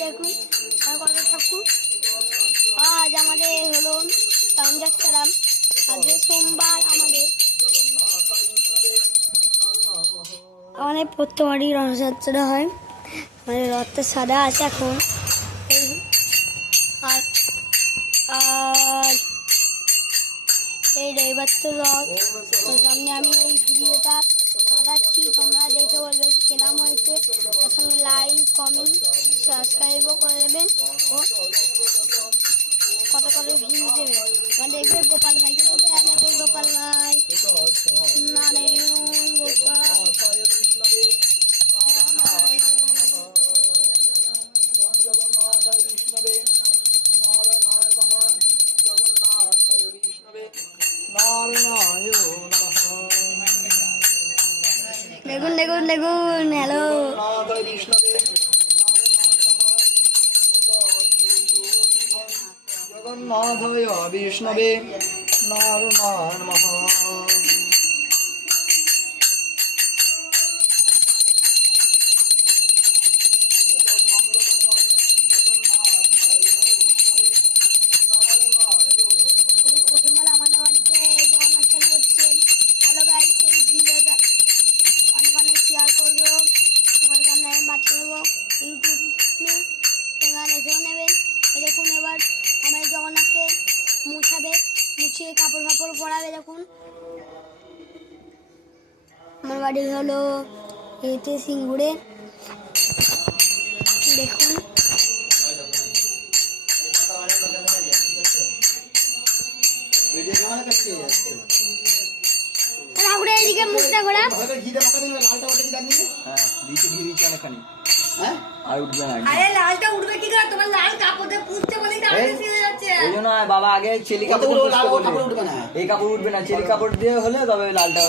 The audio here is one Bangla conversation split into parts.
দেখুন কত ঠাকুর। আজ আমাদের হলো যাত্রা, আজকে সোমবার। আমাদের প্রত্যেকবারই রথযাত্রা হয়, মানে রথটা সাদা আছে এখন। আর এই রবিবার তো রথ, সামনে আমি এই ভিডিওটা দেখাচ্ছি, তোমরা দেখে বলবে কেমন হয়েছে। তার সঙ্গে লাইক, কমেন্ট, সাবস্ক্রাইবও করে দেবেন ও কত করে ভিউ দেবেন। মানে দেখবে গোপাল ভাইকে বলবে গোপাল ভাই দেখুন দেখুন দেখুন। হ্যালো জগন্নাথায় বিষ্ণবে নারায়ণায় নমঃ। দেখুন এবার আমাদের জগন্নাথকে মুছাবে, মুছিয়ে কাপড় ফাপড় পরাবে। দেখুন আমার বাড়ি হলো এতে সিঙ্গুরে। দেখুন ঠাকুরের এদিকে মুখটা ঘোরা। আর উঠবে না। আরে লালটা উঠবে কি করে? তোমার লাল কাপড় দিয়ে পুছতে বলেই তো আগে ছিঁড়ে যাচ্ছে। ওই জন্য বাবা আগে চেলি কাপড় উঠবে না, এই কাপড় উঠবে না, চেলি কাপড় দিয়ে হলে তবে লালটা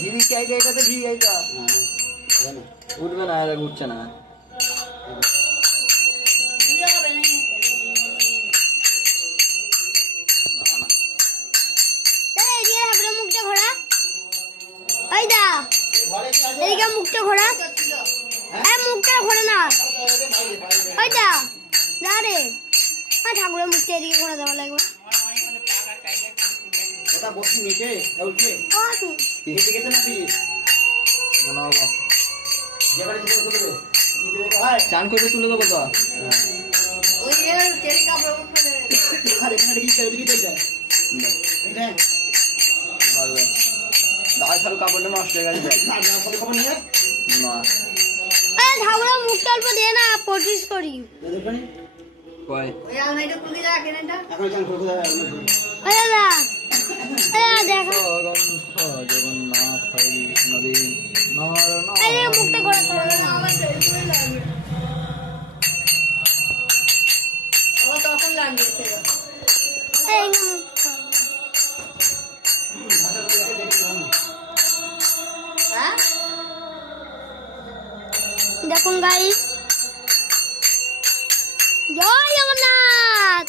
ঘি চাইতে, এটাতে ঘি এইটা উঠবে না, উঠছে না। মুখটা ঘোরা, ওই দা এদিকে মুখটা ঘোরা। মুখটা ঘোরে না, ওই দা না রে, ঠাকুরের মুখটা এদিকে ঘোরা দেওয়া লাগবে। চান করে তুলে দেবো তো। লাল কাপড়টা নষ্ট হয়ে গেছে না। ঠাকুরের মুখটা অল্প দিয়ে না, পঁচিশ করি। তখন লাগবে দেখুন গাইস, জয় জগন্নাথ।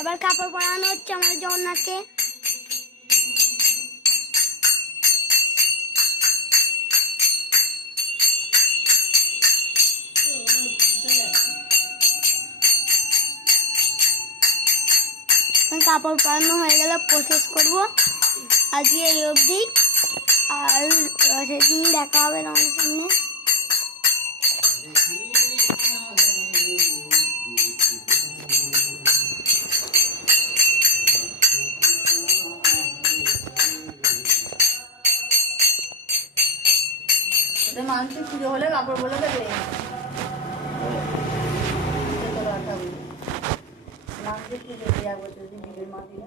এবার কাপড় পরানো হচ্ছে আমাদের জগন্নাথকে। কাপড় পরানো হয়ে গেলে প্রসেস করবো। আজকে এই অবধি, আর সেদিন দেখা হবে তোমাদের সামনে। মানুষের পুজো হলে কাপড় বলে দেবে মানুষের পুজো দেওয়া বছর দিদির মা দিলে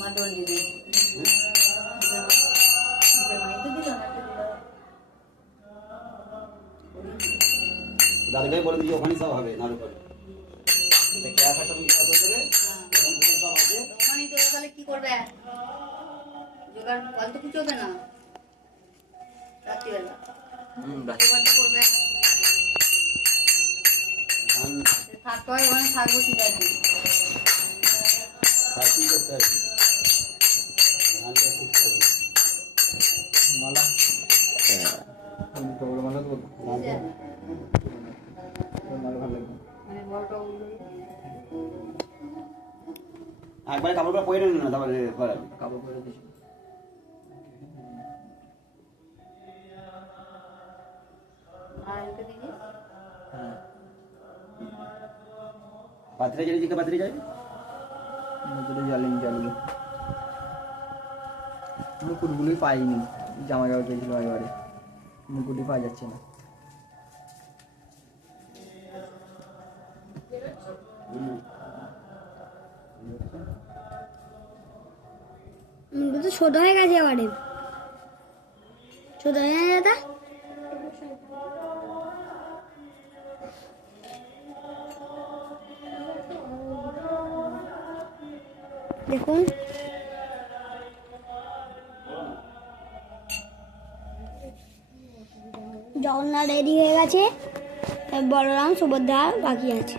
মা ডন্ডি দিয়ে মাই তো দিল না দাদাকে বলে দিই ওখানে সব হবে নাড়ু করে ক্যাফেটা তুমি করে দেবে সব আছে ওখানেই তো তাহলে কি করবে জোগাড় কল তো কিছু হবে না রাত্রিবেলা জোগাড়টা করবে ধান থাকতে হয় ওখানে থাকবো ঠিক আছে খাসি করতে হবে ধানটা কুটতে হবে মালা আমি তো বড় মালা দেবো মালা ভালো লাগবে মানে বড়টা একবারে কাপড়টা পরে নেন না তারপরে কাপড় পরে দিস আর এটা দিদি পাত্রে জ্বালিয়ে দিকে পাত্রে যাই জ্বালিয়ে মুকুটগুলোই পাইনি জামা কাপড় পেয়েছিল একেবারে মুকুটই পাওয়া যাচ্ছে না মুন্ডু তো ছোট হয়ে গেছে এবারে, ছোট হয়ে গেছে দাদা। দেখুন জগন্নাথ রেডি হয়ে গেছে, বলরাম সুভদ্রা বাকি আছে।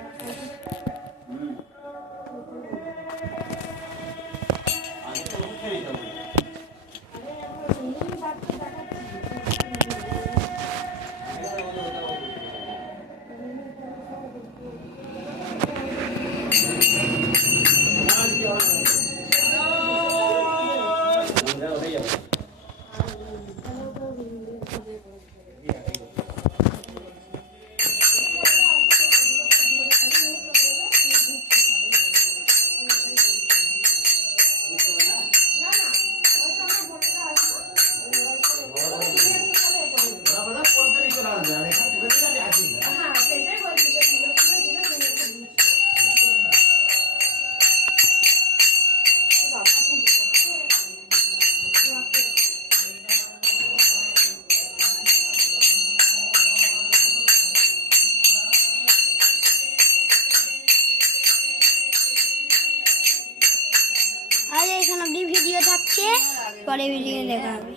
আর এখানে অব্দি ভিডিও থাকছে, পরে ভিডিও দেখা হবে।